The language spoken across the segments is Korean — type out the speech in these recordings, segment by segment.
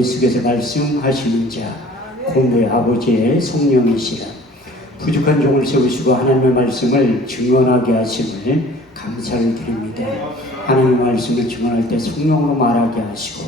예수께서 말씀하시는 자 공의 아버지의 성령이시라. 부족한 종을 세우시고 하나님의 말씀을 증언하게 하심을 감사를 드립니다. 하나님의 말씀을 증언할 때 성령으로 말하게 하시고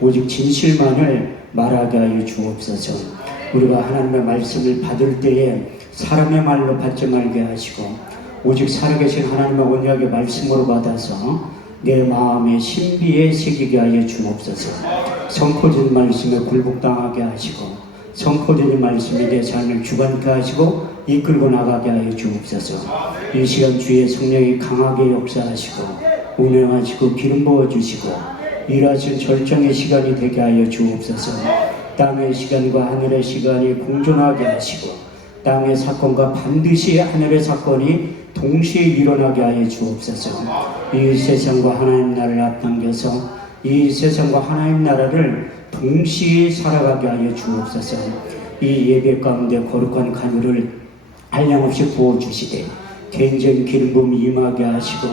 오직 진실만을 말하게 하여 주옵소서. 우리가 하나님의 말씀을 받을 때에 사람의 말로 받지 말게 하시고 오직 살아계신 하나님의 언약의 말씀으로 받아서 내 마음의 신비에 새기게 하여 주옵소서. 선포된 말씀에 굴복당하게 하시고 선포된 말씀이 내 삶을 주관케 하시고 이끌고 나가게 하여 주옵소서. 이 시간 주의 성령이 강하게 역사하시고 운행하시고 기름 부어주시고 일하신 절정의 시간이 되게 하여 주옵소서. 땅의 시간과 하늘의 시간이 공존하게 하시고 땅의 사건과 반드시 하늘의 사건이 동시에 일어나게 하여 주옵소서. 이 세상과 하나님 나라를 앞당겨서 이 세상과 하나님 나라를 동시에 살아가게 하여 주옵소서. 이 예배 가운데 거룩한 간유를 한량없이 부어주시되 개인적인 기름 부음이 임하게 하시고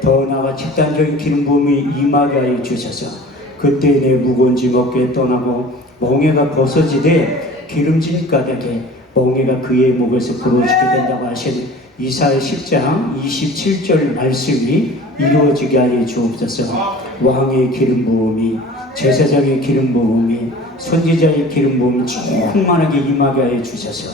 더 나아가 집단적인 기름 부음이 임하게 하여 주셔서 그때 내 무거운 짐 어깨에 떠나고 멍에가 벗어지되 기름진 가닥에 멍에가 그의 목에서 부러지게 된다고 하신 이사야 10장 27절 말씀이 이루어지게 하여 주옵소서. 왕의 기름 부음이 제사장의 기름 부음이 선지자의 기름 부음이 충만하게 임하게 하여 주셔서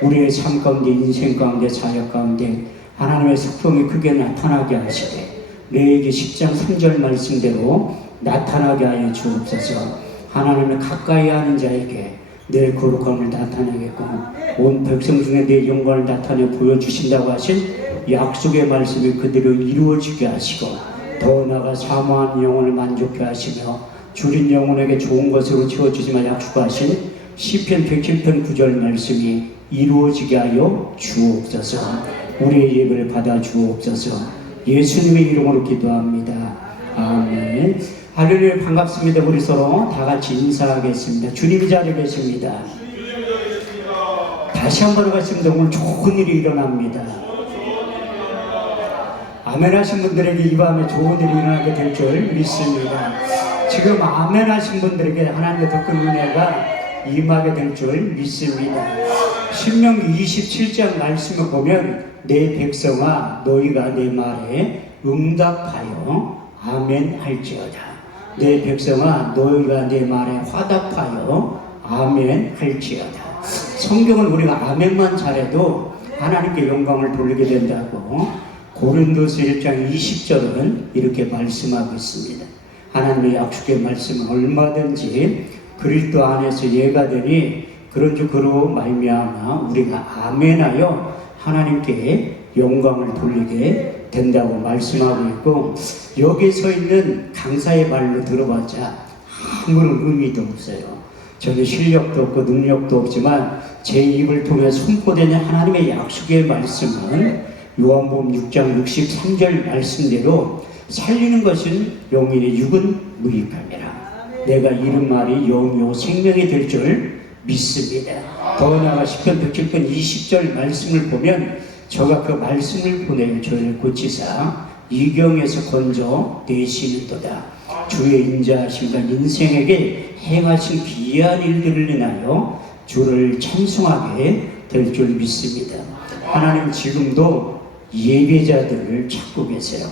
우리의 삶 가운데 인생 가운데 사역 가운데 하나님의 성품이 크게 나타나게 하시되 레위기 10장 3절 말씀대로 나타나게 하여 주옵소서. 하나님을 가까이 하는 자에게 내 거룩함을 나타내겠고 온 백성 중에 내 영광을 나타내 보여주신다고 하신 약속의 말씀이 그대로 이루어지게 하시고 더 나아가 사모한 영혼을 만족케 하시며 줄인 영혼에게 좋은 것으로 채워주시며 약속하신 시편 107편 9절 말씀이 이루어지게 하여 주옵소서. 우리의 예배를 받아 주옵소서. 예수님의 이름으로 기도합니다. 아멘. 할렐루야. 반갑습니다. 우리 서로 다 같이 인사하겠습니다. 주님 자리에 계십니다. 다시 한번 하겠습니다. 오늘 좋은 일이 일어납니다. 아멘 하신 분들에게 이 밤에 좋은 일이 일어나게 될 줄 믿습니다. 지금 아멘 하신 분들에게 하나님의 더 큰 은혜가 임하게 될 줄 믿습니다. 신명기 27장 말씀을 보면 내 백성아 너희가 내 말에 응답하여 아멘 할지어다. 내 백성아 너희가 내 말에 화답하여 아멘 할지어다. 성경은 우리가 아멘만 잘해도 하나님께 영광을 돌리게 된다고 고린도서 1장 20절은 이렇게 말씀하고 있습니다. 하나님의 약속의 말씀은 얼마든지 그리스도 안에서 예가 되니 그런즉 그로 말미암아 우리가 아멘하여 하나님께 영광을 돌리게 된다고 말씀하고 있고 여기 서 있는 강사의 말로 들어봤자 아무런 의미도 없어요. 저는 실력도 없고 능력도 없지만 제 입을 통해 선포되는 하나님의 약속의 말씀은 요한복음 6장 63절 말씀대로 살리는 것은 영이니 육은 무익함이라. 내가 이른 말이 영이요 생명이 될 줄 믿습니다. 더 나아가 시편 107편 20절 말씀을 보면 저가 그 말씀을 보내어 저를 고치사 이경에서 건져 내시는도다. 주의 인자하심과 인생에게 행하신 기이한 일들을 인하여 주를 찬송하게 될 줄 믿습니다. 하나님 지금도 예배자들을 찾고 계세요.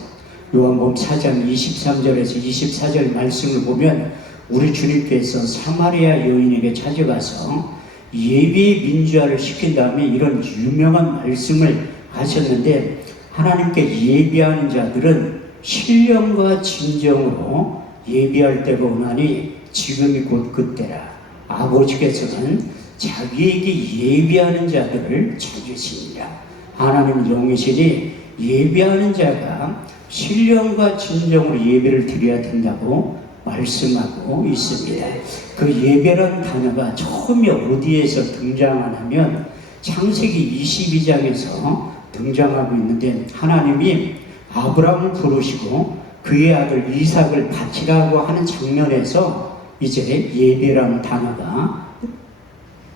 요한복음 4장 23절에서 24절 말씀을 보면 우리 주님께서 사마리아 여인에게 찾아가서 예배의 민주화를 시킨 다음에 이런 유명한 말씀을 하셨는데 하나님께 예배하는 자들은 신령과 진정으로 예배할 때가 오나니 지금이 곧 그때라. 아버지께서는 자기에게 예배하는 자들을 찾으시니라. 하나님은 영이시니 예배하는 자가 신령과 진정으로 예배를 드려야 된다고 말씀하고 있습니다. 그 예배라는 단어가 처음에 어디에서 등장하냐면 창세기 22장에서 등장하고 있는데 하나님이 아브라함을 부르시고 그의 아들 이삭을 바치라고 하는 장면에서 이제 예배라는 단어가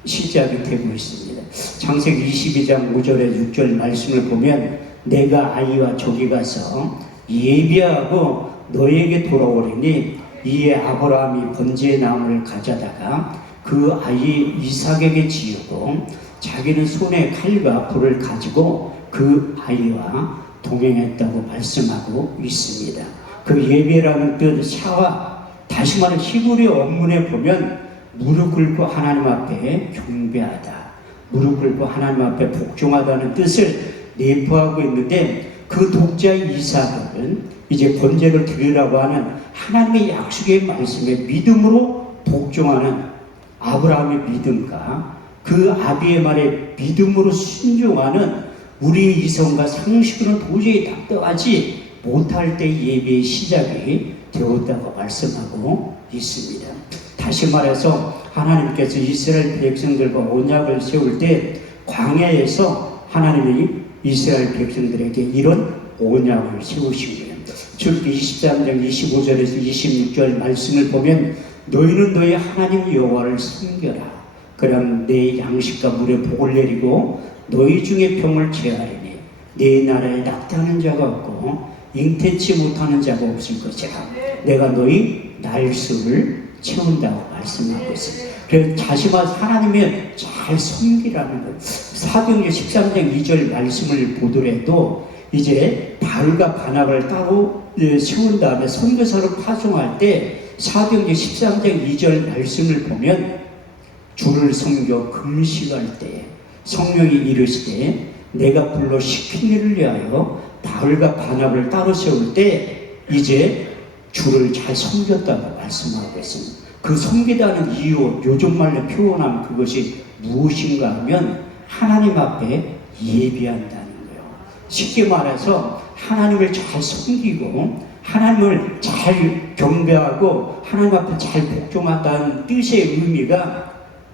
시작이 되고 있습니다. 창세기 22장 5절에 6절 말씀을 보면 내가 아이와 저기 가서 예배하고 너에게 돌아오리니 이에 아브라함이 번제의 나무를 가져다가 그 아이 이삭에게 지우고 자기는 손에 칼과 불을 가지고 그 아이와 동행했다고 말씀하고 있습니다. 그 예배라는 뜻 샤와, 다시 말해 히브리 원문에 보면 무릎 꿇고 하나님 앞에 경배하다, 무릎 꿇고 하나님 앞에 복종하다는 뜻을 내포하고 있는데, 그 독자의 이삭은 이제 번제를 드리라고 하는 하나님의 약속의 말씀에 믿음으로 복종하는 아브라함의 믿음과 그 아비의 말에 믿음으로 순종하는 우리의 이성과 상식으로는 도저히 답답하지 못할 때 예배의 시작이 되었다고 말씀하고 있습니다. 다시 말해서 하나님께서 이스라엘 백성들과 언약을 세울 때 광야에서 하나님이 이스라엘 백성들에게 이런 언약을 세우신 거예요. 출애굽기 23장 25절에서 26절 말씀을 보면 너희는 너희 하나님 여호와를 섬겨라. 그럼 내 양식과 물에 복을 내리고 너희 중에 병을 제하리니 내 나라에 낙태하는 자가 없고 잉태치 못하는 자가 없을 것이라. 내가 너희 날수를 채운다고 말씀하고 있습니다. 그래서 다시 말해서 하나님의 잘 섬기라는 것. 사도행전 13장 2절 말씀을 보더라도 이제 바울과 바나바를 따로 세운 다음에 선교사로 파송할 때 사도행전 13장 2절 말씀을 보면 주를 섬겨 금식할 때 성령이 이르시되 내가 불러 시킨 일을 위하여 바울과 바나바를 따로 세울 때 이제 주를 잘 섬겼다고 말씀하고 있습니다. 그 섬기다는 이유, 요즘 말로 표현하면 그것이 무엇인가 하면 하나님 앞에 예비한다는 거예요. 쉽게 말해서 하나님을 잘 섬기고 하나님을 잘 경배하고 하나님 앞에 잘 복종한다는 뜻의 의미가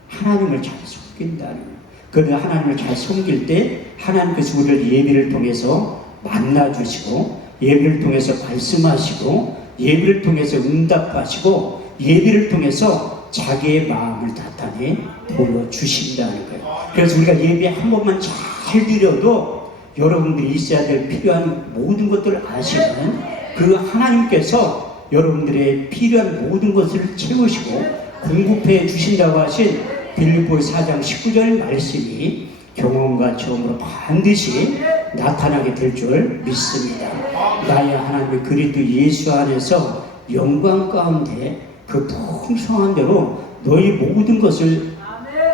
하나님을 잘 섬긴다는 거예요. 그런데 하나님을 잘 섬길 때 하나님께서 우리를 예비를 통해서 만나주시고 예비를 통해서 말씀하시고 예비를 통해서 응답하시고 예비를 통해서 자기의 마음을 나타내 보여주신다는 거예요. 그래서 우리가 예비 한 번만 잘 드려도 여러분들이 있어야 될 필요한 모든 것들을 아시는 그 하나님께서 여러분들의 필요한 모든 것을 채우시고 공급해 주신다고 하신 빌립보 4장 19절 말씀이 경험과 체험으로 반드시 나타나게 될 줄 믿습니다. 나의 하나님의 그리스도 예수 안에서 영광 가운데 그 풍성한 대로 너희 모든 것을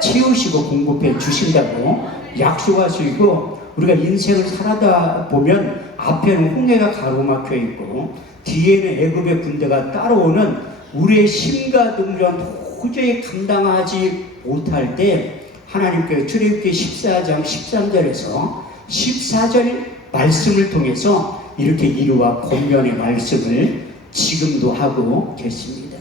채우시고 공급해 주신다고 약속하시고, 우리가 인생을 살아다 보면 앞에는 홍해가 가로막혀 있고 뒤에는 애굽의 군대가 따라오는 우리의 힘과 능력은 도저히 감당하지 못할 때 하나님께서 출애굽기 14장 13절에서 14절 말씀을 통해서 이렇게 이루와 권면의 말씀을 지금도 하고 계십니다.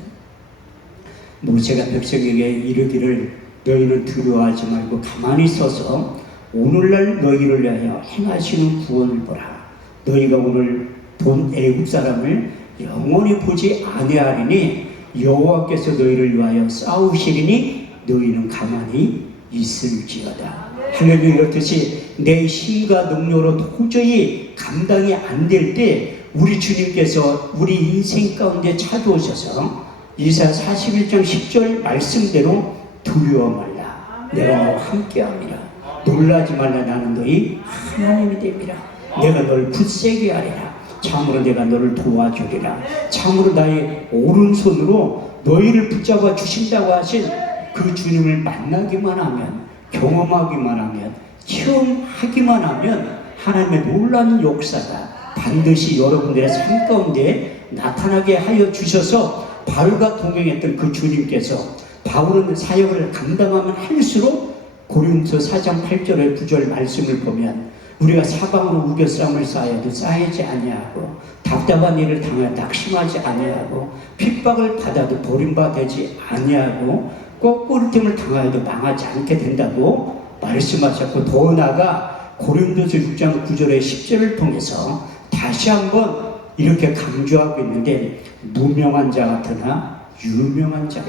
모세가 백성에게 이르기를 너희는 두려워하지 말고 가만히 서서 오늘날 너희를 위하여 행하시는 구원을 보라. 너희가 오늘 본 애국 사람을 영원히 보지 아니하리니 여호와께서 너희를 위하여 싸우시리니 너희는 가만히 있을지어다. 할렐루야. 이렇듯이 내 힘과 능력으로 도저히 감당이 안 될 때 우리 주님께서 우리 인생 가운데 찾아오셔서 이사야 41장 10절 말씀대로 두려워 말라. 내가 너와 함께함이라. 놀라지 말라. 나는 너희 하나님이 됨이라. 내가 너를 굳세게 하리라. 참으로 내가 너를 도와주리라. 참으로 나의 오른손으로 너희를 붙잡아 주신다고 하신 그 주님을 만나기만 하면, 경험하기만 하면, 체험하기만 하면 하나님의 놀라운 역사가 반드시 여러분들의 삶 가운데 나타나게 하여 주셔서, 바울과 동행했던 그 주님께서 바울은 사역을 감당하면 할수록 고린도 4장 8절의 9절 말씀을 보면 우리가 사방으로 우겨싸움을 쌓아도 쌓이지 아니하고 답답한 일을 당하여 낙심하지 아니하고 핍박을 받아도 버림받지 아니하고 꼬꾸리팀을 당하여도 망하지 않게 된다고 말씀하셨고, 더 나아가 고린도서 6장 9절의 10절을 통해서 다시 한번 이렇게 강조하고 있는데, 무명한 자 같으나 유명한 자요,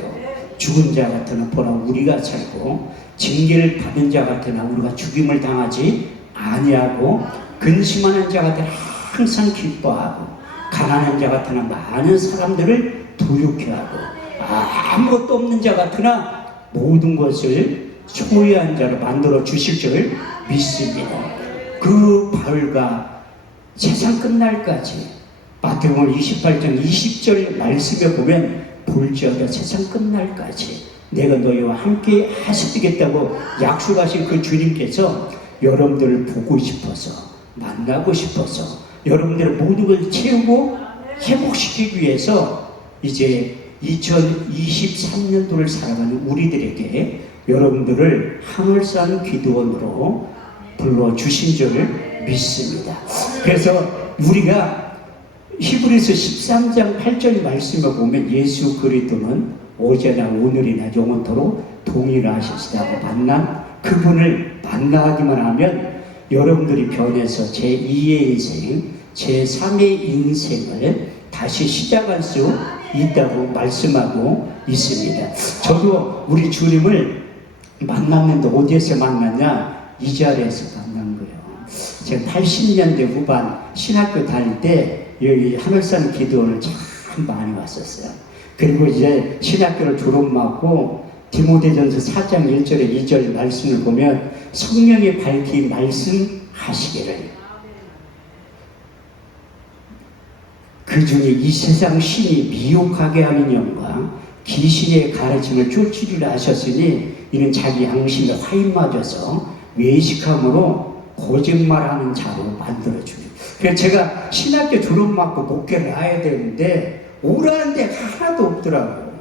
죽은 자 같으나 보라 우리가 살고, 징계를 받은 자 같으나 우리가 죽임을 당하지 아니하고, 근심하는 자 같으나 항상 기뻐하고, 가난한 자 같으나 많은 사람들을 부유케 하고 아무것도 없는 자 같으나 모든 것을 소유한 자로 만들어 주실 줄 믿습니다. 그 바울과 세상 끝날까지 마태복음 28장 20절 말씀에 보면 볼지어다 세상 끝날까지 내가 너희와 함께 하시겠다고 약속하신 그 주님께서 여러분들을 보고 싶어서 만나고 싶어서 여러분들의 모든 걸 채우고 회복시키기 위해서 이제 2023년도를 살아가는 우리들에게 여러분들을 하늘산 기도원으로 불러주신 줄 믿습니다. 그래서 우리가 히브리서 13장 8절 말씀을 보면 예수 그리스도는 어제나 오늘이나 영원토록 동일하시다고 만난 그분을 만나기만 하면 여러분들이 변해서 제2의 인생, 제3의 인생을 다시 시작할 수 있다고 말씀하고 있습니다. 저도 우리 주님을 만났는데 어디에서 만났냐? 이 자리에서 만난 거예요. 제가 80년대 후반 신학교 다닐 때 여기 하늘산 기도원을 참 많이 왔었어요. 그리고 이제 신학교를 졸업하고 디모데전서 4장 1절에 2절 말씀을 보면 성령이 밝히 말씀하시기를 그 중에 이 세상 신이 미혹하게 하는 영과 귀신의 가르침을 쫓으리라 하셨으니 이는 자기 양심에 화인 맞아서 외식함으로 거짓말하는 자로 만들어주니. 그래서 제가 신학교 졸업받고 목회를 해야 되는데 오라는 데가 하나도 없더라고요.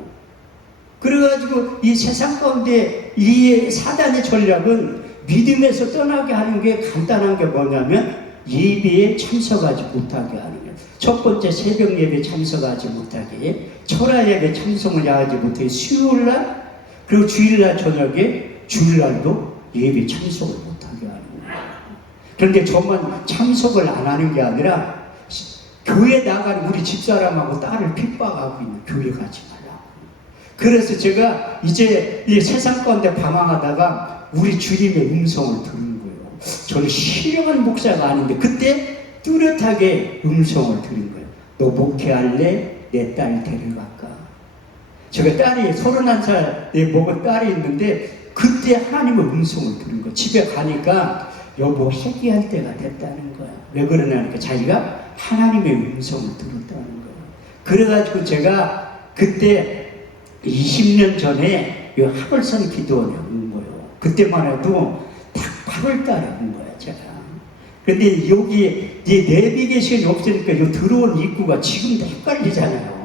그래가지고 이 세상 가운데 이 사단의 전략은 믿음에서 떠나게 하는 게 간단한 게 뭐냐면 예배에 참석하지 못하게 하는 거예요. 첫 번째 새벽 예배 참석하지 못하게, 철야 예배 참석을 하지 못하게, 수요일날 그리고 주일날 저녁에 주일날도 예배 참석을 못하게 하는 거예요. 그런데 저만 참석을 안 하는 게 아니라 교회 나가는 우리 집사람하고 딸을 핍박하고 있는 교회 가지 말라고. 그래서 제가 이제 이 세상 가운데 방황하다가 우리 주님의 음성을 들은 거예요. 저는 신령한 목사가 아닌데 그때 뚜렷하게 음성을 들은 거예요. 너 목회할래? 내 딸 데려갈까? 제가 딸이 31살에 먹은 딸이 있는데 그때 하나님의 음성을 들은 거예요. 집에 가니까 여보 회개할 때가 됐다는 거야. 왜 그러냐니까 자기가 하나님의 음성을 들었다는 거예요. 그래가지고 제가 그때 20년 전에 이 하늘산 기도원에 온 거예요. 그때만 해도 딱 8월 달에 온 거야 제가. 근데 여기 이제 내비게이션이 없으니까 요 들어온 입구가 지금도 헷갈리잖아요.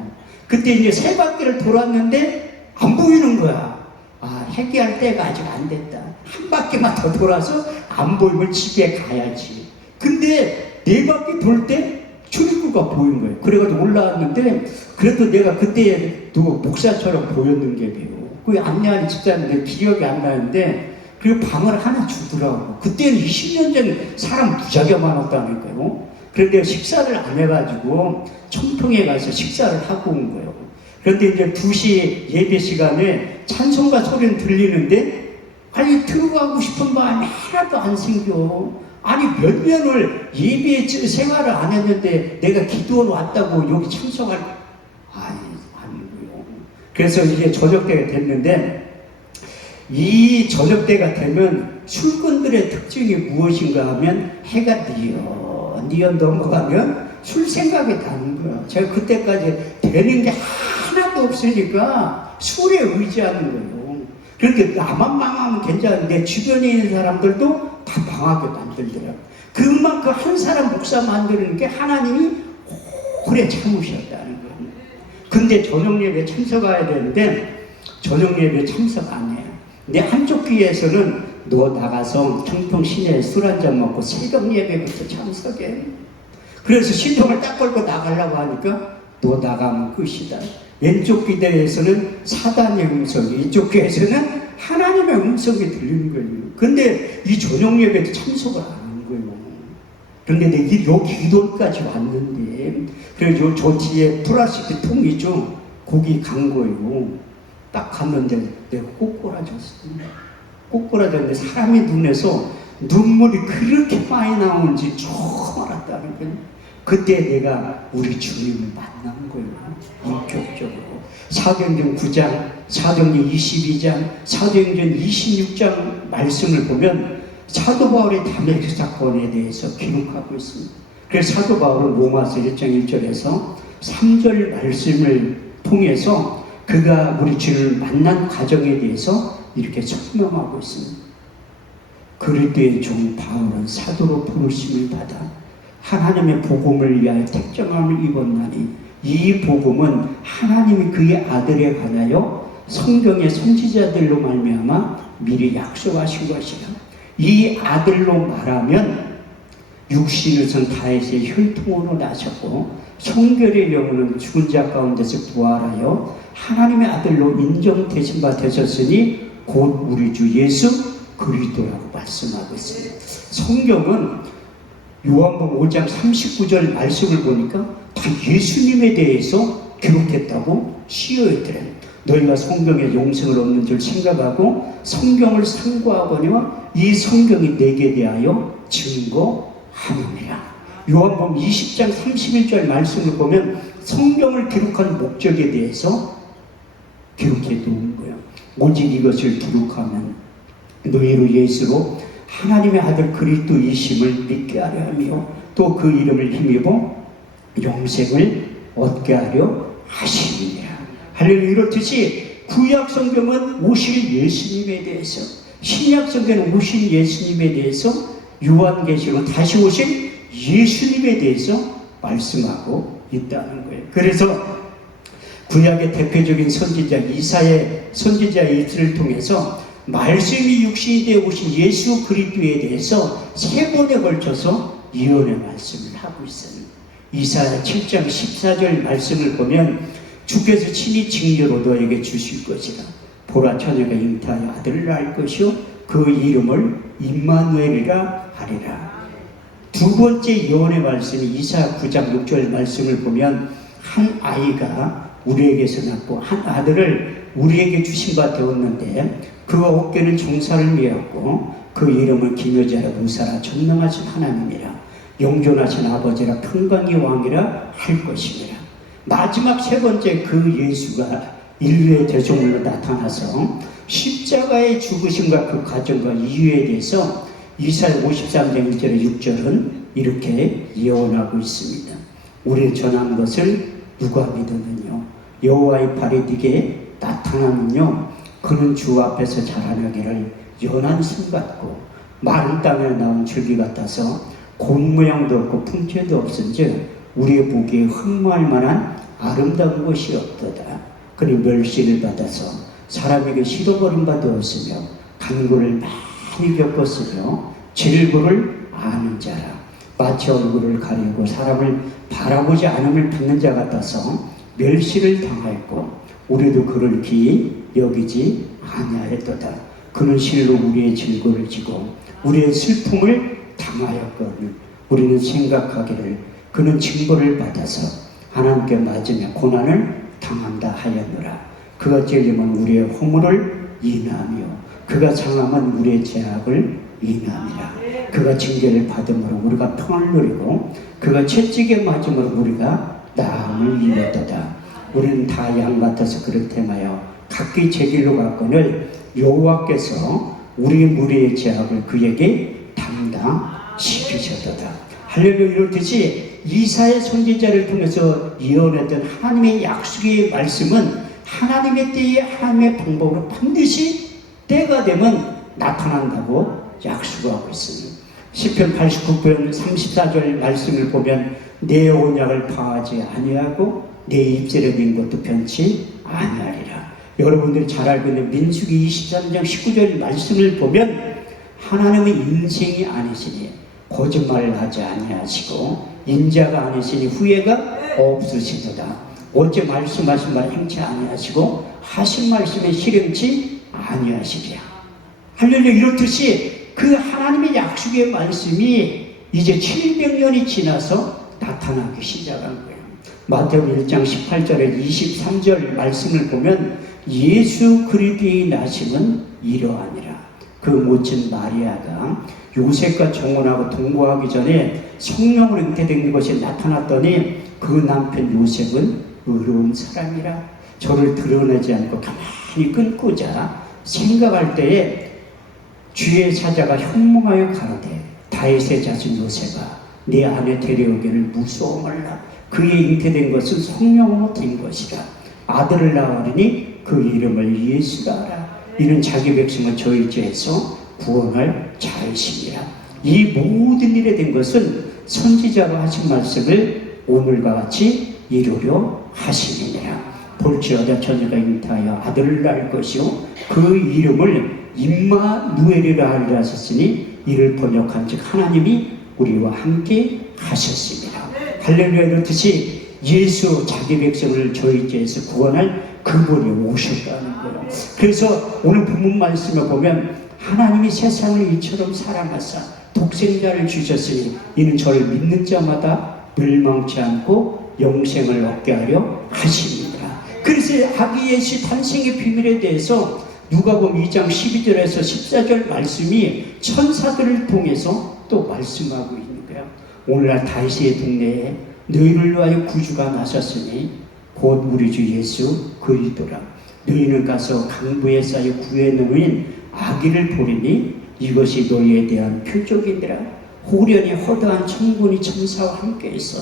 그때 이제 세 바퀴를 돌았는데 안 보이는 거야. 아, 회개할 때가 아직 안 됐다. 한 바퀴만 더 돌아서 안 보이면 집에 가야지. 근데 네 바퀴 돌 때 출입구가 보인 거예요. 그래가지고 올라왔는데 그래도 내가 그때 또 목사처럼 보였는 게 배우. 그 안내하는 집사님들 기억이 안 나는데 그리고 방을 하나 주더라고. 그때는 20년 전에 사람 무지하게 많았다니까요. 그런데 식사를 안 해가지고 청평에 가서 식사를 하고 온 거예요. 그런데 이제 2시 예배 시간에 찬송가 소리는 들리는데 아니 들어가고 싶은 마음이 하나도 안 생겨. 아니 몇 년을 예배 생활을 안 했는데 내가 기도원 왔다고 여기 참석할 아니고요. 그래서 이제 저녁 때가 됐는데 이 저녁 때가 되면 술꾼들의 특징이 무엇인가 하면 해가 뉘엿뉘엿 넘어가면 술 생각이 나는 거야. 제가 그때까지 되는 게 하나도 없으니까 술에 의지하는 거예요. 그런데 나만 망하면 괜찮은데 주변에 있는 사람들도 다 망하게 만들더라고요. 그만큼 한 사람 목사 만드는 게 하나님이 오래 참으셨다는 거예요. 근데 저녁 예배 참석해야 되는데 저녁 예배 참석 안 해요. 내 한쪽 귀에서는 너 나가서 청평 시내에 술 한잔 먹고 새벽 예배부터 참석해. 그래서 신청을 딱 걸고 나가려고 하니까 너 나가면 끝이다. 왼쪽 귀에서는 사단의 음성이, 이쪽 귀에서는 하나님의 음성이 들리는 거예요. 근데 이 저녁 예배도 참석을 안 하는 거예요. 그런데 내가 여기 기도까지 왔는데, 그래서 저 뒤에 플라스틱 통 있죠? 거기 간 거예요. 딱 갔는데 내가 꼬꾸라졌습니다. 꼬꾸라졌는데 사람의 눈에서 눈물이 그렇게 많이 나오는지 처음 알았다는 거예요. 그때 내가 우리 주님을 만난 거예요. 인격적으로. 사도행전 9장, 사도행전 22장, 사도행전 26장 말씀을 보면 사도 바울의 담에색 사건에 대해서 기록하고 있습니다. 그래서 사도 바울은 로마서 1장 1절에서 3절 말씀을 통해서 그가 우리 주님을 만난 과정에 대해서 이렇게 설명하고 있습니다. 그럴 때의 종 바울은 사도로 부르심을 받아 하나님의 복음을 위하여 택정함을 입었나니 이 복음은 하나님이 그의 아들에 관하여 성경의 선지자들로 말미암아 미리 약속하신 것이라. 이 아들로 말하면 육신을 선 다윗의 혈통으로 나셨고 성결의 영혼은 죽은 자 가운데서 부활하여 하나님의 아들로 인정되신 바 되셨으니 곧 우리 주 예수 그리스도라고 말씀하고 있습니다. 성경은 요한복음 5장 39절 말씀을 보니까 다 예수님에 대해서 기록했다고 씌어있더래요. 너희가 성경의 영생을 얻는 줄 생각하고 성경을 상고하거니와 이 성경이 내게 대하여 증거하느니라. 요한복음 20장 31절 말씀을 보면 성경을 기록한 목적에 대해서 기록해 두는 거예요. 오직 이것을 기록하면 너희로 예수로 하나님의 아들 그리스도이심을 믿게 하려 하며 또 그 이름을 힘입어 영생을 얻게 하려 하시니라. 할렐루야. 이렇듯이 구약 성경은 오실 예수님에 대해서, 신약 성경은 오실 예수님에 대해서, 요한계시록은 다시 오실 예수님에 대해서 말씀하고 있다는 거예요. 그래서 구약의 대표적인 선지자 이사의 선지자의 입술을 통해서 말씀이 육신이 되어 오신 예수 그리스도에 대해서 세 번에 걸쳐서 예언의 말씀을 하고 있어요. 이사야 7장 14절 말씀을 보면 주께서 친히 징조로 너에게 주실 것이라. 보라 처녀가 잉태하여 아들을 낳을 것이요 그 이름을 임마누엘이라 하리라. 두 번째 예언의 말씀이 이사야 9장 6절 말씀을 보면 한 아이가 우리에게서 낳고 한 아들을 우리에게 주신 바 되었는데 그가 어깨는 종살을 메었고 그 이름을 기묘자라 무사라 전능하신 하나님이라 영존하신 아버지라 평강의 왕이라 할 것이니라. 마지막 세 번째 그 예수가 인류의 대속물로 나타나서 십자가의 죽으심과 그 과정과 이유에 대해서 이사야 53장 1절에 6절은 이렇게 예언하고 있습니다. 우리 전한 것을 누가 믿으느냐? 여호와의 발이 네게 나타나면요 그는 주 앞에서 자라나기를 연한 심 같고 마른 땅에 나온 줄기 같아서 곰 모양도 없고 풍채도 없은즉 우리의 보기에 흠모할 만한 아름다운 것이 없도다. 그니 멸시를 받아서 사람에게 실어버린 바 되었으며 간고를 많이 겪었으며 질고를 아는 자라. 마치 얼굴을 가리고 사람을 바라보지 않음을 받는 자 같아서 멸시를 당하였고 우리도 그를 기이 여기지 아니하였도다. 그는 실로 우리의 질고를 지고 우리의 슬픔을 당하였거늘 우리는 생각하기를 그는 징벌을 받아서 하나님께 맞으며 고난을 당한다 하였노라. 그가 찔림은 우리의 허물을 인하며 그가 상함은 우리의 죄악을 인함이라. 그가 징계를 받음으로 우리가 평안을 누리고 그가 채찍에 맞음으로 우리가 나음을 입었도다. 우리는 다 양 같아서 그렇다마여 각기 제 길로 갔거늘 여호와께서 우리 무리의 죄악을 그에게 담당시키셨도다. 할렐루야. 이렇듯이 이사야 선지자를 통해서 예언했던 하나님의 약속의 말씀은 하나님의 때에 하나님의 방법으로 반드시 때가 되면 나타난다고 약속하고 있습니다. 시편 89편 34절 말씀을 보면 내 언약을 파하지 아니하고 내 입술에 낸 것도 변치 아니하리라. 여러분들이 잘 알고 있는 민수기 23장 19절 말씀을 보면 하나님은 인생이 아니시니 거짓말을 하지 아니하시고 인자가 아니시니 후회가 없으시도다. 어째 말씀하신 말 행치 아니하시고 하신 말씀에 실행치 아니하시랴. 할렐루야. 이렇듯이 그 하나님의 약속의 말씀이 이제 700년이 지나서 나타나기 시작한 거예요. 마태복음 1장 18절에 23절 말씀을 보면 예수 그리스도의 나심은 이러하니라. 그 모친 마리아가 요셉과 정혼하고 동거하기 전에 성령으로 잉태된 것이 나타났더니 그 남편 요셉은 의로운 사람이라 저를 드러내지 않고 가만히 끊고자 생각할 때에 주의 사자가 현몽하여 가로되 다윗의 자손 요셉아 네 안에 데려오기를 무서워 말라. 그의 잉태된 것은 성령으로 된 것이라. 아들을 낳으리니 그 이름을 예수라 하라. 이는 자기 백성을 저희 죄에서 구원할 자이심이라. 이 모든 일에 된 것은 선지자가 하신 말씀을 오늘과 같이 이루려 하심이니라. 볼지어다 처녀가 잉태하여 아들을 낳을 것이요 그 이름을 임마누엘이라 하리라 하셨으니 이를 번역한즉 하나님이 우리와 함께 하셨습니다. 할렐루야. 이렇듯이 예수 자기 백성을 저희 죄에서 구원할 그분이 오셨다는 거예요. 그래서 오늘 본문 말씀을 보면 하나님이 세상을 이처럼 사랑하사 독생자를 주셨으니 이는 저를 믿는 자마다 멸망치 않고 영생을 얻게 하려 하십니다. 그래서 아기 예수 탄생의 비밀에 대해서 누가복음 2장 12절에서 14절 말씀이 천사들을 통해서 또 말씀하고 있는 거예요. 오늘날 다윗의 동네에 너희를 위하여 구주가 나셨으니 곧 우리 주 예수 그리스도라. 너희는 가서 강부에 쌓여 구해놓은 아기를 보리니 이것이 너희에 대한 표적이니라. 호련히 허다한 천군이 천사와 함께해서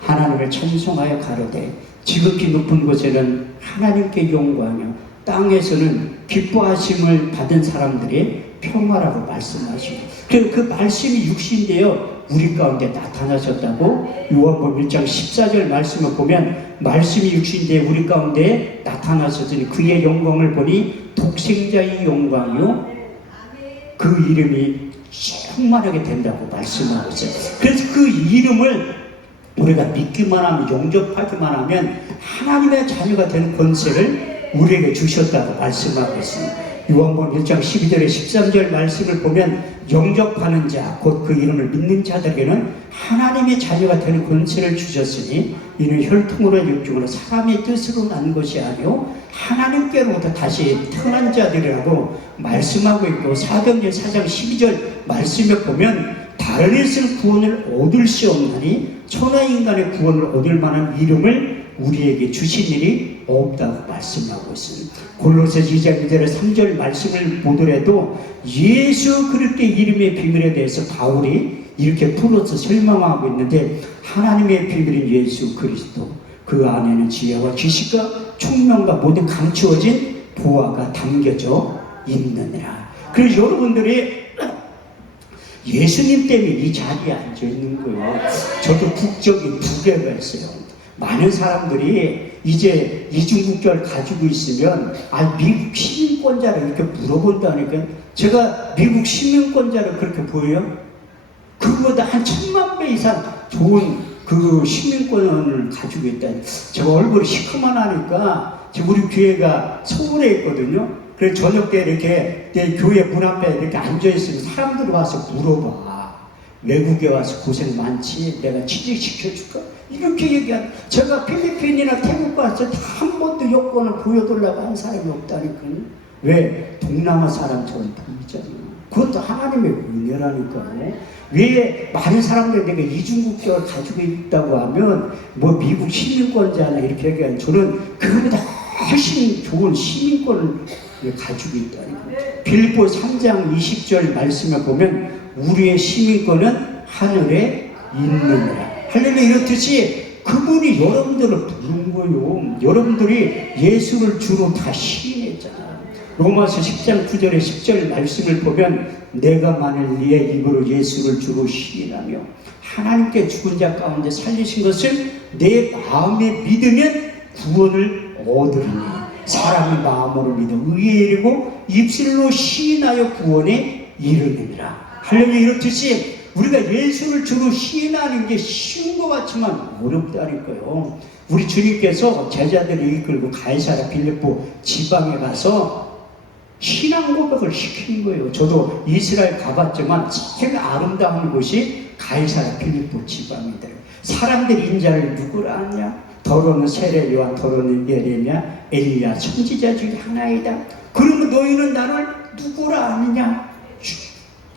하나님을 찬송하여 가로되 지극히 높은 곳에는 하나님께 용구하며 땅에서는 기뻐하심을 받은 사람들의 평화라고 말씀하시고 그 말씀이 육신인데요 우리 가운데 나타나셨다고 요한복음 1장 14절 말씀을 보면 말씀이 육신인데 우리 가운데 나타나셨으니 그의 영광을 보니 독생자의 영광이요 그 이름이 충만하게 된다고 말씀하고 있어요. 그래서 그 이름을 우리가 믿기만 하면 영접하기만 하면 하나님의 자녀가 되는 권세를 우리에게 주셨다고 말씀하고 있습니다. 요한복음 1장 12절에 13절 말씀을 보면 영접하는 자 곧 그 이름을 믿는 자들에게는 하나님의 자녀가 되는 권세를 주셨으니 이는 혈통으로 육중으로 사람의 뜻으로 난 것이 아니요 하나님께로부터 다시 태어난 자들이라고 말씀하고 있고 사도행전 4장 12절 말씀에 보면 다른 에서 구원을 얻을 수 없나니 천하인간의 구원을 얻을 만한 이름을 우리에게 주신 일이 없다고 말씀하고 있습니다. 골로새서 2장 2절에 3절 말씀을 보더라도 예수 그리스도의 이름의 비밀에 대해서 바울이 이렇게 풀어서 설명하고 있는데 하나님의 비밀인 예수 그리스도 그 안에는 지혜와 지식과 총명과 모든 감추어진 보화가 담겨져 있느니라. 그래서 여러분들이 예수님 때문에 이 자리에 앉아 있는 거예요. 저도 국적이 2개가 있어요. 많은 사람들이 이제 이중국적을 가지고 있으면 미국 시민권자를 이렇게 물어본다니까 제가 미국 시민권자를 그렇게 보여요? 그거보다 한 1000만 배 이상 좋은 그 시민권을 가지고 있다. 제가 얼굴이 시커먼하니까 지금 우리 교회가 서울에 있거든요. 그래서 저녁 때 이렇게 내 교회 문 앞에 이렇게 앉아있으면 사람들이 와서 물어봐. 외국에 와서 고생 많지? 내가 취직시켜줄까? 이렇게 얘기한. 제가 필리핀이나 태국 가서 한 번도 여권을 보여달라고 한 사람이 없다니까요. 왜? 동남아 사람처럼 보이잖아요. 그것도 하나님의 은혜라니까요. 왜 많은 사람들이 내가 이중국적을 가지고 있다고 하면 뭐 미국 시민권자나 이렇게 얘기하는 저는 그거보다 훨씬 좋은 시민권을 가지고 있다니까요. 빌립보 3장 20절 말씀에 보면 우리의 시민권은 하늘에 있느니라. 할렐루야. 이렇듯이 그분이 여러분들을 부른 거예요. 여러분들이 예수를 주로 다 시인했잖아요. 로마서 10장 9절에 10절 말씀을 보면 내가 만일 네 입으로 예수를 주로 시인하며 하나님께 죽은 자 가운데 살리신 것을 내 마음에 믿으면 구원을 얻으리니 사람이 마음으로 믿어 의에 이르고 입술로 시인하여 구원에 이르느니라. 할렐루야. 이렇듯이 우리가 예수를 주로 시인하는 게 쉬운 것 같지만 어렵다니까요. 우리 주님께서 제자들을 이끌고 가이사랴 빌립보 지방에 가서 신앙 고백을 시킨 거예요. 저도 이스라엘 가봤지만 제가 아름다운 곳이 가이사랴 빌립보 지방이더라고요. 사람들이 인자를 누구라 하냐? 더러는 세례요한, 더러는 예레미야, 엘리야 선지자 중에 하나이다. 그러면 너희는 나를 누구라 하느냐?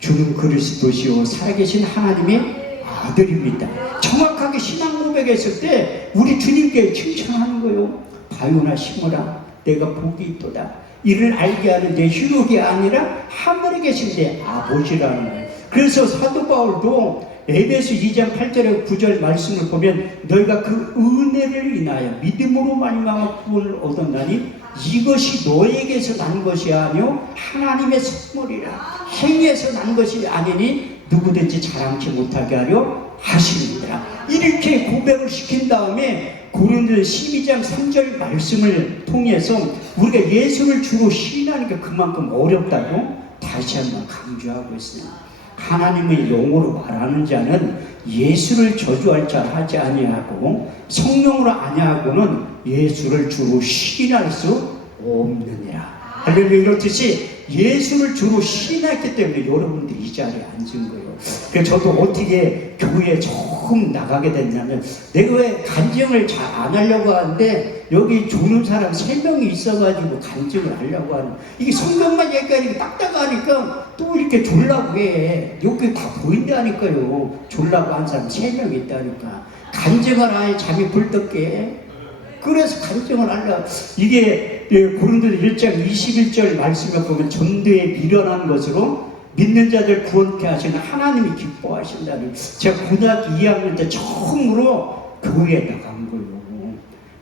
주는 그리스도시요 살아계신 하나님의 아들입니다. 정확하게 신앙 고백했을 때 우리 주님께 칭찬하는 거예요. 바요나 심으라 내가 복이 있도다. 이를 알게 하는 내 혈육이 아니라 하늘에 계신 내 아버지라는 거예요. 그래서 사도 바울도 에베소 2장 8절에 9절 말씀을 보면 너희가 그 은혜를 인하여 믿음으로 말미암아 구원을 얻었나니 이것이 너에게서 난 것이 아니요 하나님의 선물이라. 행위에서 난 것이 아니니 누구든지 자랑치 못하게 하려 하십니다. 이렇게 고백을 시킨 다음에 고린도서 12장 3절 말씀을 통해서 우리가 예수를 주로 시인하는 게 그만큼 어렵다고 다시 한번 강조하고 있습니다. 하나님의 영으로 말하는 자는 예수를 저주할 자 하지 아니하고 성령으로 아니하고는 예수를 주로 시인할 수 없느니라. 할렐루야. 이렇듯이 예수를 주로 시인했기 때문에 여러분들이 이 자리에 앉은 거예요. 그래서 저도 어떻게 교회에 처음 나가게 됐냐면 내가 왜 간증을 잘 안 하려고 하는데 여기 조는 사람 3명이 있어가지고 간증을 하려고 하는 이게 성경만 얘기하니까 딱딱하니까 또 이렇게 졸라고 해. 여기 다 보인다니까요. 졸라고 한 사람 3명 있다니까. 간증을 아예 잠이 불떡 깨. 그래서 간증을 하려고. 이게 고린도서 1장 21절 말씀에 보면 전도에 미련한 것으로 믿는 자들 구원케 하시는 하나님이 기뻐하신다는. 제가 고등학교 2학년 때 처음으로 교회에 나간 거예요.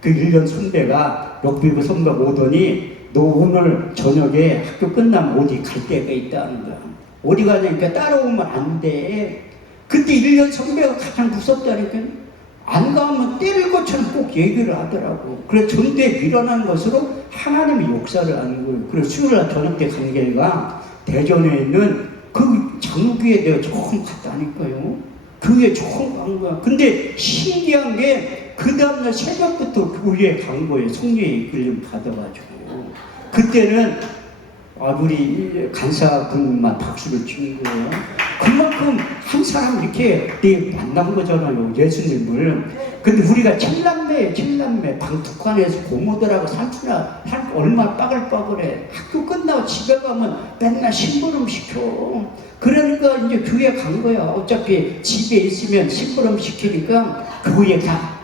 그 1년 선배가 럭비부 선배 오더니 너 오늘 저녁에 학교 끝나면 어디 갈 데가 있다는 거야. 어디 가냐니까 따라오면 안 돼. 그때 1년 선배가 가장 무섭다니까. 안 가면 때릴 것처럼 꼭 얘기를 하더라고. 그래서 전도에 밀어난 것으로 하나님의 역사를 하는 거예요. 그래서 수요일날 저녁 때 간 게가 대전에 있는 그 장로교회에 내가 조금 갔다니까요. 그게 조금 간 거야. 근데 신기한 게 그 다음날 새벽부터 교회에 간 거예요. 성령의 이끌림 받아가지고. 그때는 우리 간사분만 박수를 치는 거예요. 그만큼 한 사람 이렇게 만난 거잖아요. 예수님을. 근데 우리가 칠남매 방 두 칸에서 고모들하고 삼촌아 얼마 빠글빠글해. 학교 끝나고 집에 가면 맨날 심부름 시켜. 그러니까 이제 교회 간 거야. 어차피 집에 있으면 심부름 시키니까 교회 가.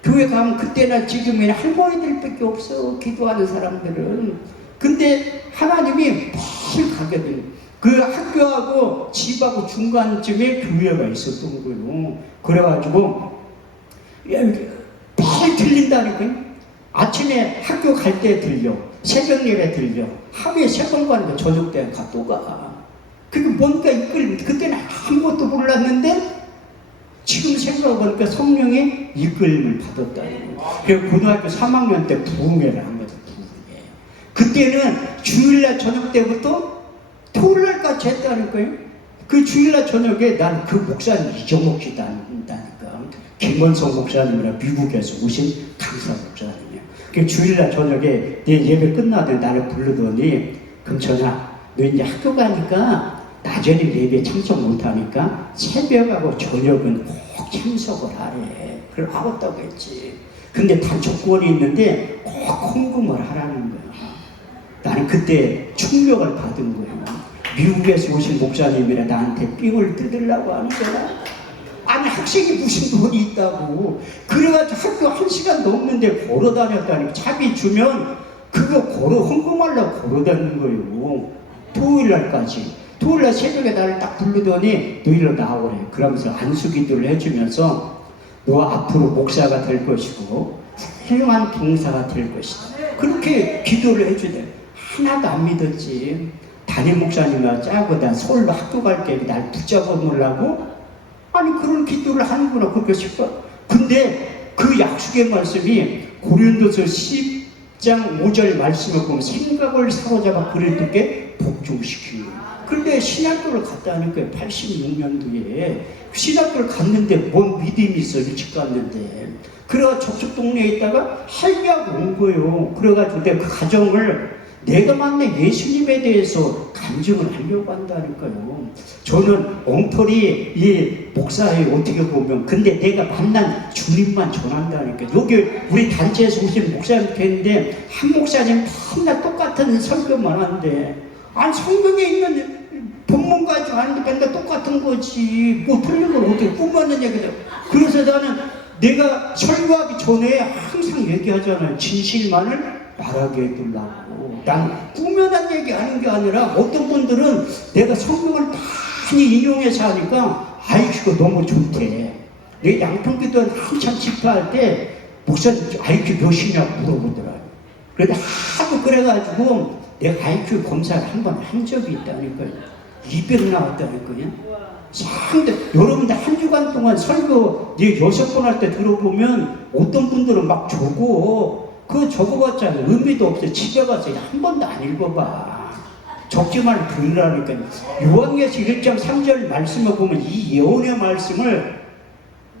교회 가면 그때나 지금이나 할머니들밖에 없어. 기도하는 사람들은. 근데 하나님이 매일 가게 돼요. 그 학교하고 집하고 중간쯤에 교회가 있었던 거예요. 그래가지고 매일 들린다니까요. 아침에 학교 갈 때 들려. 새벽 예배 들려. 하루에 3번 가는 거. 저녁 때 가 또 가. 그게 뭔가 그때는 아무것도 몰랐는데 지금 생각해보니까 성령의 이끌림을 받았다는 거예요. 그래서 고등학교 3학년 때 부흥회를 한 거죠. 부흥회. 그때는 주일날 저녁 때부터 토요일날까지 했다는 거예요. 그 주일날 저녁에 난 그 목사님 이정옥 씨 다닌다니까. 김원성 목사님이라 미국에서 오신 강사 목사님이에요. 그 주일날 저녁에 내 예배 끝나더니 나를 부르더니 금천아 너 이제 학교 가니까 낮에는 예배 참석 못하니까 새벽하고 저녁은 꼭 참석을 하래. 그걸 하겠다고 했지. 근데 단 조건이 있는데 꼭 헌금을 하라는 거야. 나는 그때 충격을 받은 거예요. 미국에서 오신 목사님이라 나한테 삥을 뜯으려고 하는 거야. 아니 학생이 무슨 돈이 있다고. 그래가지고 학교 1시간 넘는데 걸어 다녔다니까. 차비 주면 그거 헌금하려고 걸어 다니는 거예요. 토요일날까지. 토요일날 새벽에 나를 딱 부르더니 너 일로 나오래. 그러면서 안수기도를 해주면서 너 앞으로 목사가 될 것이고 훌륭한 봉사가 될 것이다. 그렇게 기도를 해주대. 하나도 안 믿었지. 담임 목사님과 짜고 나 서울로 학교 갈게 날 붙잡아 놓으려고? 아니 그런 기도를 하는구나. 그렇게 싶어. 근데 그 약속의 말씀이 고린도서 10장 5절 말씀을 보면 생각을 사로잡아 그리스도께 복종시키는 거예요. 그런데 신학교를 갔다는 거예요. 86년도에 신학교를 갔는데 뭔 믿음이 있어. 일찍 갔는데. 그래가 저쪽 동네에 있다가 하려고 온 거예요. 그래가지고 내가 그 가정을 내가 만난 예수님에 대해서 간증을 하려고 한다니까요. 저는 엉터리 이 목사에 어떻게 보면 근데 내가 만난 주님만 전한다니까요. 여기 우리 단체에서 오신 목사님 계는데 한 목사님 맨날 똑같은 설교만 하는데 아니 성경에 있는 본문 가지고 하는 게 맨날 똑같은 거지. 뭐 틀린 걸 어떻게 꿈맞는 얘기죠. 그래서 나는 내가 설교하기 전에 항상 얘기하잖아요. 진실만을 말하게 해두려고. 난 꾸며난 얘기 하는 게 아니라 어떤 분들은 내가 성경을 많이 인용해서 하니까 IQ가 너무 좋대. 내 양평기도 한참 집회할 때 목사님 IQ 몇이냐고 물어보더라고요. 그런데 하도 그래가지고 내가 IQ 검사를 한 번 한 적이 있다니까요. 200 나왔다니까요. 상대 여러분들 한 주간 동안 설교 6번 할 때 들어보면 어떤 분들은 막 적어. 그거 적어봤자 의미도 없어. 집에 가서 한 번도 안 읽어봐. 적지만 들으라니까. 요한계시록 1장 3절 말씀을 보면 이 예언의 말씀을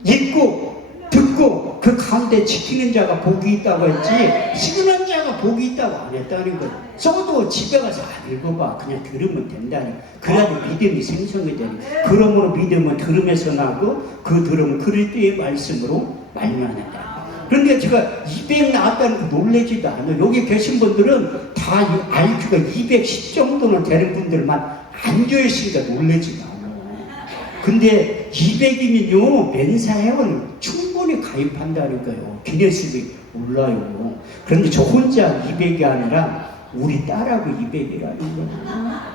읽고 듣고 그 가운데 지키는 자가 복이 있다고 했지 시근한 자가 복이 있다고 안 했다는 거예요. 적어도 집에 가서 안 읽어봐. 그냥 들으면 된다니. 그래야지 믿음이 생성이 되니. 그러므로 믿음은 들음에서 나고 그 들음은 그리스도의 말씀으로 말미암는다. 그런데 제가 200 나왔다는 거 놀라지도 않아요. 여기 계신 분들은 다 IQ가 210 정도는 되는 분들만 앉아있으니까 놀라지도 않아요. 근데 200이면요 멘사회원 충분히 가입한다니까요. 기네스북 올라요. 그런데 저 혼자 200이 아니라 우리 딸하고 200이라는 거예요.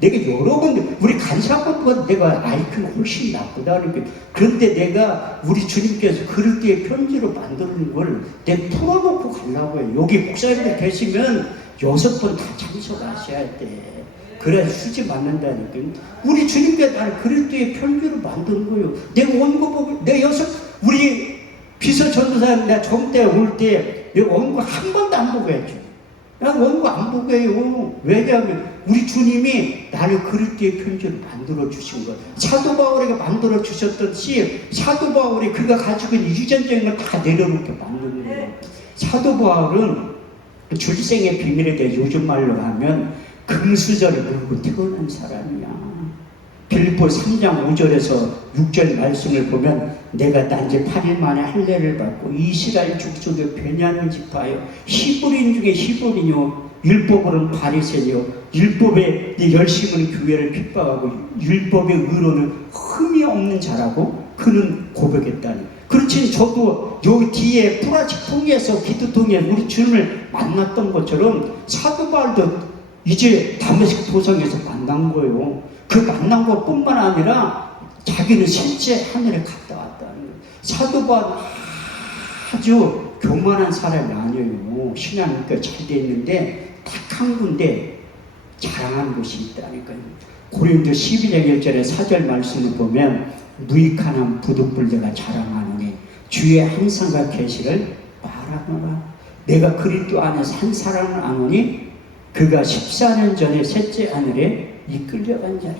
내가 여러분들 우리 간사분보다 내가 IQ가 훨씬 나쁘다는 게. 그런데 내가 우리 주님께서 그릇기의 편지로 만드는 걸 내가 풀어놓고 가려고 해요. 여기 목사님들 계시면 6번 다 참석하셔야 돼. 그래야 수지 맞는다니까. 우리 주님께 나를 그리스도의 편지로 만든 거예요. 내가 원고 보고, 내가 우리 비서 전도사님 내가 정 때 올 때 내가 원고 한 번도 안 보고 했죠. 나 원고 안 보고 해요. 왜냐하면 우리 주님이 나를 그리스도의 편지로 만들어 주신 거예요. 사도 바울에게 만들어 주셨듯이 사도 바울이 그가 가지고 있는 유전적인 걸 다 내려놓게 만든 거예요. 사도 바울은 출생의 비밀에 대해 요즘 말로 하면 금수저를 물고 태어난 사람이야. 빌립보 3장 5절에서 6절 말씀을 보면 내가 단지 8일 만에 할례를 받고 이스라엘 족속의 베냐민 지파요 히브리인 중에 히브리요 율법으로는 바리새요 율법에 열심은 교회를 핍박하고 율법의 의로는 흠이 없는 자라고 그는 고백했다니. 그렇지 저도 여기 뒤에 플라스틱 통에서 기도통에 우리 주님을 만났던 것처럼 사도 바울도 이제 다메섹 도성에서 만난 거예요. 그 만난 것뿐만 아니라 자기는 실제 하늘에 갔다 왔다는 거예요. 사도 바울은 아주 교만한 사람이 아니에요. 신앙이 잘 돼 있는데 딱 한 군데 자랑한 곳이 있다니까요. 고린도 12장 1절에 4절 말씀을 보면 무익한 부득불 내가 자랑하노니 주의 항상과 계시를 말하노라. 내가 그리스도 안에서 한 사람을 아노니 그가 14년 전에 셋째 하늘에 이끌려간 자라.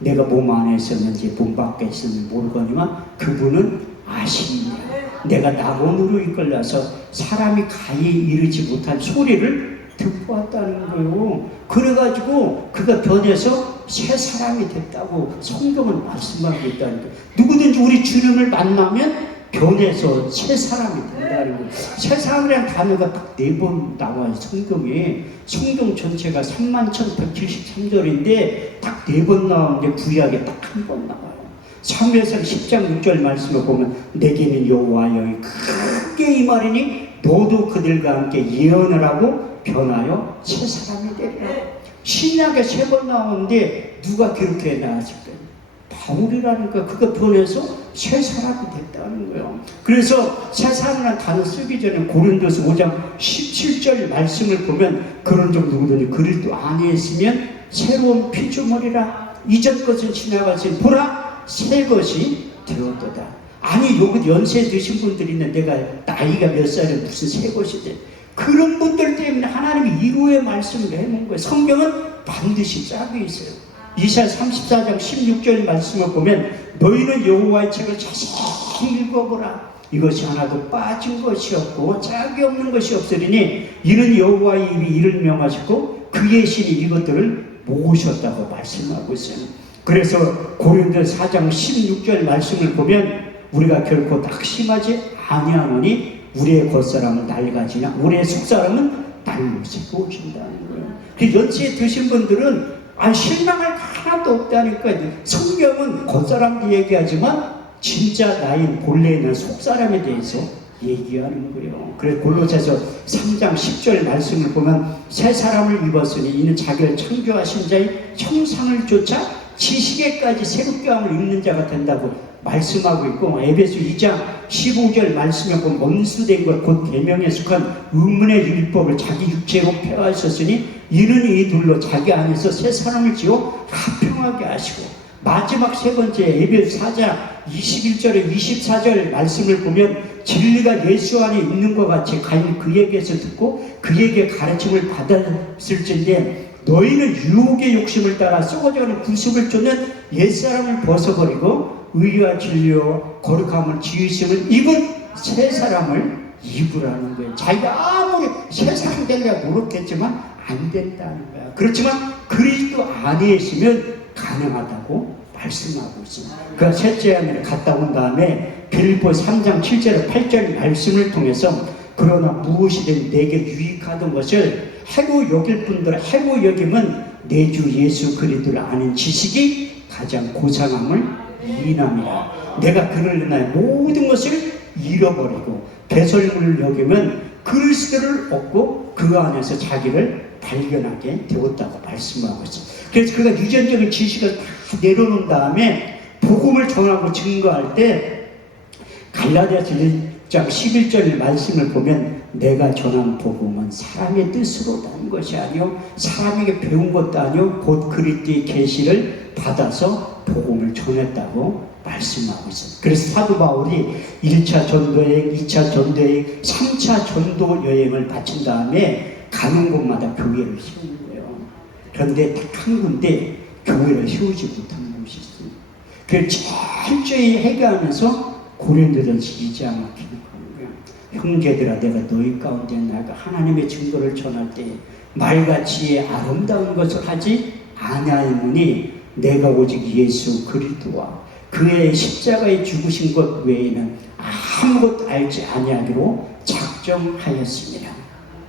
내가 몸 안에 있었는지 몸 밖에 있었는지 모르거니와 그분은 아십니다. 내가 낙원으로 이끌려서 사람이 가히 이르지 못한 소리를 듣고 왔다는 거예요. 그래가지고 그가 변해서 새 사람이 됐다고 성경은 말씀하고 있다는 거예요. 누구든지 우리 주님을 만나면 변해서 새 사람이 된다는 거예요. 새 사람이라는 단어가 딱 4번 나와요. 성경에. 성경 전체가 31,173절인데 딱 4번 나오는데 구약에 딱 한 번 나와요. 사무엘상 10장 6절 말씀을 보면 내게는 여호와의 영이 크게 임하리니 너도 그들과 함께 예언을 하고 변하여 새 사람이 되리라. 신약에 3번 나오는데 누가 그렇게 나왔을까요? 바울이라니까. 그가 변해서 새 사람이 됐다는 거예요. 그래서 새 사람이라는 단어 쓰기 전에 고린도서 5장 17절 말씀을 보면 그런 점 누구든지 그리스도 안에 있으면 새로운 피조물이라. 이전 것은 지나갔으니 보라 새 것이 되었도다. 아니 여기 연세 드신 분들이 있는데 내가 나이가 몇 살에 무슨 새 것이 돼. 그런 분들 때문에 하나님이 이루의 말씀을 해놓은 거예요. 성경은 반드시 짝이 있어요. 이사야 34장 16절 말씀을 보면 너희는 여호와의 책을 자세히 읽어보라. 이것이 하나도 빠진 것이 없고 짝이 없는 것이 없으리니 이는 여호와의 입이 이를 명하시고 그의 신이 이것들을 모으셨다고 말씀하고 있어요. 그래서 고린도 4장 16절 말씀을 보면 우리가 결코 낙심하지 아니하노니 우리의 겉사람은 낡아지냐 우리의 속사람은 날로 새고 오신다는 거예요. 그 연세에 드신 분들은 실망할 하나도 없다니까. 성경은 겉사람도 얘기하지만 진짜 나인 본래는 속사람에 대해서 얘기하는 거예요. 그래서 골로새서 3장 10절 말씀을 보면 새 사람을 입었으니 이는 자기를 창조하신 자의 형상을 쫓아 지식에까지 새롭게 함을 입는 자가 된다고 말씀하고 있고, 에베소 2장 15절 말씀에 보면 원수된 것 곧 계명에 속한 의문의 율법을 자기 육체로 폐하셨으니 이는 이 둘로 자기 안에서 새 사람을 지어 화평하게 하시고, 마지막 세 번째 에베소 4장 21절에 24절 말씀을 보면 진리가 예수 안에 있는 것 같이 가인 그에게서 듣고 그에게 가르침을 받았을진데 너희는 유혹의 욕심을 따라 썩어져가는 구습을 쫓는 옛사람을 벗어버리고 의와 진리와 거룩함을 지으심을 입은 새 사람을 입으라는 거예요. 자기가 아무리 새 사람 되려고 노력했지만 안 된다는 거야. 그렇지만 그리스도 안에 있으면 가능하다고 말씀하고 있습니다. 그 셋째 하늘에 갔다 온 다음에 빌립보 3장 7절 8절 말씀을 통해서 그러나 무엇이든 내게 유익하던 것을 해고 여길 뿐더러 해고 여김은 내 주 예수 그리스도를 아는 지식이 가장 고상함을 이인함이라. 내가 그를 인하여 모든 것을 잃어버리고 배설물을 여기면 그리스도를 얻고 그 안에서 자기를 발견하게 되었다고 말씀하고 있습니다. 그래서 그가 유전적인 지식을 다 내려놓은 다음에 복음을 전하고 증거할 때 갈라디아서 1장 11절 말씀을 보면 내가 전한 복음은 사람의 뜻으로 난 것이 아니요 사람에게 배운 것도 아니요 곧 그리스도의 계시를 받아서 복음을 전했다고 말씀하고 있습니다. 그래서 사도 바울이 1차 전도여행, 2차 전도여행, 3차 전도 여행을 마친 다음에 가는 곳마다 교회를 세우는 거예요. 그런데 딱 한 군데 교회를 세우지 못한 곳이 있어요. 그걸 철저히 해결하면서 고린도전서 2장 막히는 거예요. 형제들아 내가 너희 가운데 나가 하나님의 증거를 전할 때 말같이 아름다운 것을 하지 아니하노니 내가 오직 예수 그리스도와 그의 십자가에 죽으신 것 외에는 아무것도 알지 아니하기로 작정하였습니다.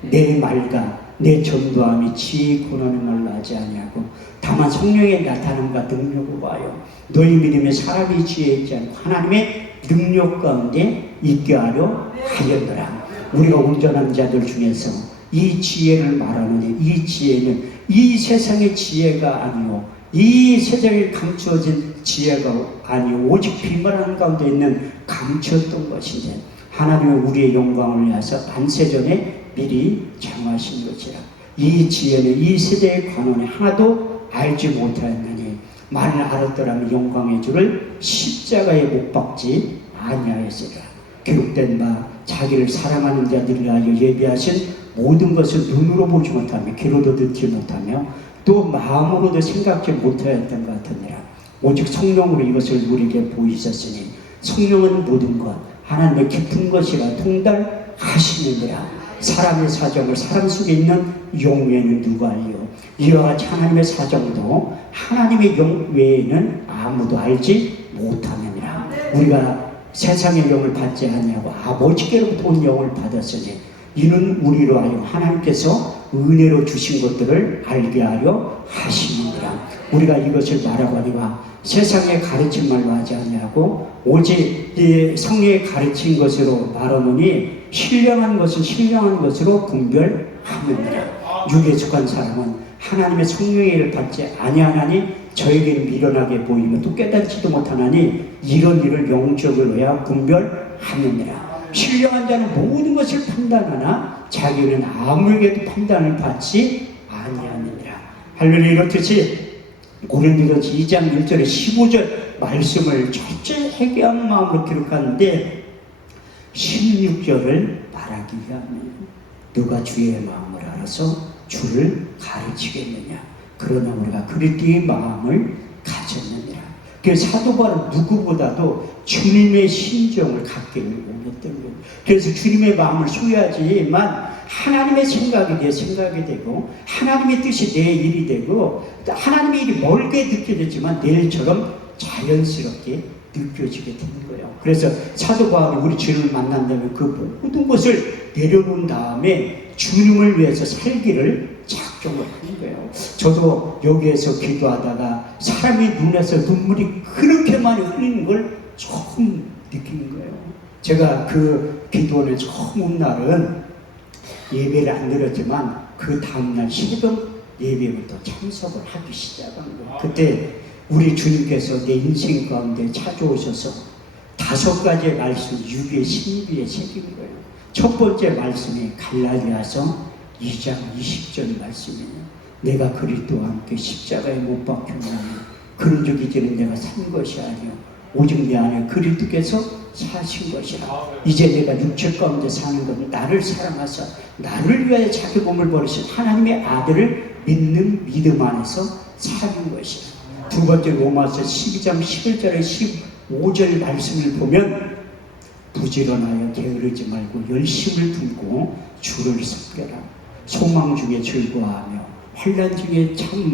내 말과 내 전도함이 지혜 권한의 말로 하지 아니하고 다만 성령의 나타남과 능력을 봐요. 너희 믿음에 사람이 지혜 있지 않고 하나님의 능력 가운데 있게 하려 하였더라. 우리가 온전한 자들 중에서 이 지혜를 말하느니 이 지혜는 이 세상의 지혜가 아니오 이 세상에 감추어진 지혜가 아니오 오직 비말하는 가운데 있는 감추었던 것이지 하나님은 우리의 영광을 위하여 안세전에 미리 정하신 것이라. 이 지혜는 이 세대의 관원에 하나도 알지 못하였느니 만일 알았더라면 영광의 주를 십자가에 못 박지 아니하였으리라. 기록된 바 자기를 사랑하는 자들을 위하여 예비하신 모든 것을 눈으로 보지 못하며 귀로도 듣지 못하며 또 마음으로도 생각지 못하였던 것 같으니라. 오직 성령으로 이것을 우리에게 보이셨으니 성령은 모든 것 하나님의 깊은 것이라 통달하시느니라. 사람의 사정을 사람 속에 있는 영 외에는 누가 알리요? 이와 같이 하나님의 사정도 하나님의 영 외에는 아무도 알지 못하느니라. 우리가 세상의 영을 받지 아니하고 아버지께로부터 온 영을 받았으니 이는 우리로 하여 하나님께서 은혜로 주신 것들을 알게 하려 하시느니라. 우리가 이것을 말하고 하니와 세상의 가르친 말로 하지 아니하고 오직 이 성령의 가르친 것으로 말하노니 신령한 것은 신령한 것으로 분별하느니라. 육에 속한 사람은 하나님의 성령의 일을 받지 아니하나니 저에게는 미련하게 보이며 또 깨닫지도 못하나니 이런 일을 영적으로 해야 분별하느니라. 신령한 자는 모든 것을 판단하나 자기는 아무에게도 판단을 받지 아니하느니라. 할렐루야. 이렇듯이 고린도전서 2장 1절에 15절 말씀을 철저히 회개하는 마음으로 기록하는데 16절을 말하기 위하면 누가 주의 마음을 알아서 주를 가르치겠느냐. 그러나 우리가 그리스도의 마음을 가졌느니라. 그래서 사도 바울은 누구보다도 주님의 심정을 갖기를 원했던 거예요. 그래서 주님의 마음을 소유하지만 하나님의 생각이 내 생각이 되고 하나님의 뜻이 내 일이 되고 하나님의 일이 멀게 느껴졌지만 내 일처럼 자연스럽게 느껴지게 되는 거예요. 그래서 사도 바울이 우리 주님을 만난다면 그 모든 것을 내려놓은 다음에 주님을 위해서 살기를 작정을 하는 거예요. 저도 여기에서 기도하다가 사람이 눈에서 눈물이 그렇게 많이 흘리는 걸 처음 느끼는 거예요. 제가 그 기도원에 처음 온 날은 예배를 안 드렸지만 그 다음날 새벽 예배부터 참석을 하기 시작한 거예요. 그때 우리 주님께서 내 인생 가운데 찾아오셔서 5가지의 말씀 6의 신비에 새긴 거예요. 첫 번째 말씀이 갈라디아서 2장 20절 말씀이에요. 내가 그리스도와 함께 십자가에 못 박혔나니 그런 적 이제는 내가 산 것이 아니요 오직 내 안에 그리스도께서 사신 것이라. 이제 내가 육체 가운데 사는 건 나를 사랑하사 나를 위하여 자기 몸을 버리신 하나님의 아들을 믿는 믿음 안에서 사는 것이라. 두 번째 로마서 12장 11절에 15절 말씀을 보면 부지런하여 게으르지 말고 열심을 품고 주를 섬겨라. 소망 중에 즐거워하며 환난 중에 참